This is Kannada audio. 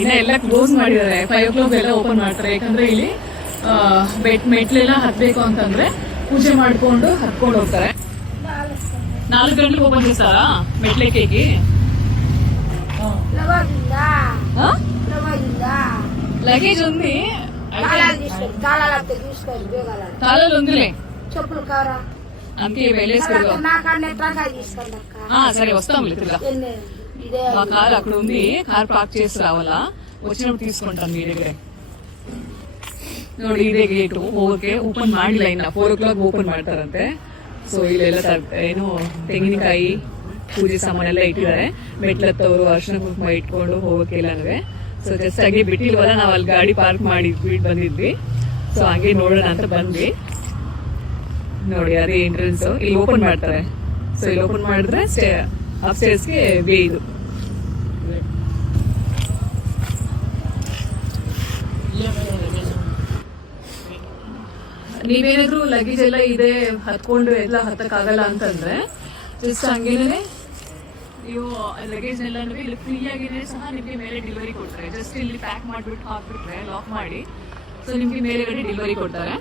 ಇನ್ನ ಎಲ್ಲ ಕ್ಲೋಸ್ ಮಾಡಿದ್ದಾರೆ. 5 o'clock ಎಲ್ಲ ಓಪನ್ ಮಾಡ್ತಾರೆ. ಯಾಕಂದ್ರೆ ಇಲ್ಲಿ ಮೆಟ್ಲೆಲ್ಲ ಹತ್ಬೇಕು ಅಂತಂದ್ರೆ ಪೂಜೆ ಮಾಡ್ಕೊಂಡು ಹತ್ಕೊಂಡು ಹೋಗ್ತಾರೆ. 4 ಗಂಟೆಗೆ ಓಪನ್ చేస్తారా ಮೆಟ್ಲೆక్కేకి? లగేజ్ ఉంది, తాళాలు ఉందిలే, చెప్పులు కారా అందుకే వెళ్ళేసుకుందాం. సరే వస్తాంలే తిరిగా. మా కార్ అక్కడ ఉంది, కార్ పార్క్ చేసి రావాలా, వచ్చినప్పుడు తీసుకుంటాను మీ దగ్గర. ನೋಡಿ ಇದೇ ಗೇಟು, ಹೋಗಕ್ಕೆ ಓಪನ್ ಮಾಡಿಲ್ಲ ಇನ್ನ. 4 o'clock ಓಪನ್ ಮಾಡ್ತಾರಂತೆ. ಸೊ ಇಲ್ಲೆಲ್ಲ ಏನು ತೆಂಗಿನಕಾಯಿ ಪೂಜೆ ಸಾಮಾನೆಲ್ಲ ಇಟ್ಟಿದ್ದಾರೆ. ಮೆಟ್ಲತ್ತವರು ಅರ್ಶನ ಕುಂಕುಮ ಇಟ್ಕೊಂಡು ಹೋಗಕ್ಕೆ ಎಲ್ಲನೂ. ಸೊ ಜಸ್ಟ್ ಹಾಗೆ ಬಿಟ್ಟಿಲ್ವಲ್ಲ, ನಾವು ಅಲ್ಲಿ ಗಾಡಿ ಪಾರ್ಕ್ ಮಾಡಿ ಬಿಟ್ಟು ಬಂದಿದ್ವಿ. ಸೊ ಹಾಗೆ ನೋಡೋಣ ಅಂತ ಬಂದ್ವಿ. ನೋಡಿ ಅದೇ ಎಂಟ್ರೆನ್ಸ್, ಇಲ್ಲಿ ಓಪನ್ ಮಾಡ್ತಾರೆ. ಸೊ ಇಲ್ಲಿ ಓಪನ್ ಮಾಡಿದ್ರೆ ಅಪ್ಸ್ಟೇರ್ಸ್ಗೆ ವೇ ಇದು. ನೀವೇನಾದ್ರೂ ಲಗೇಜ್ ಎಲ್ಲ ಇದೆ ಹತ್ಕೊಂಡು ಎಲ್ಲ ಹತ್ತಕ್ಕಾಗಲ್ಲ ಅಂತಂದ್ರೆ ಜಸ್ಟ್ ಹಂಗೇನೆ ನೀವು ಲಗೇಜ್ ಎಲ್ಲ ಇಲ್ಲಿ ಫ್ರೀ ಆಗಿನೇ ಸಹ ನಿಮ್ಗೆ ಮೇಲೆ ಡೆಲಿವರಿ ಕೊಡ್ತಾರೆ. ಜಸ್ಟ್ ಇಲ್ಲಿ ಪ್ಯಾಕ್ ಮಾಡ್ಬಿಟ್ಟು ಹಾಕ್ಬಿಟ್ರೆ ಲಾಕ್ ಮಾಡಿ, ಸೊ ನಿಮ್ಗೆ ಮೇಲೆಗಡೆ ಡೆಲಿವರಿ ಕೊಡ್ತಾರೆ.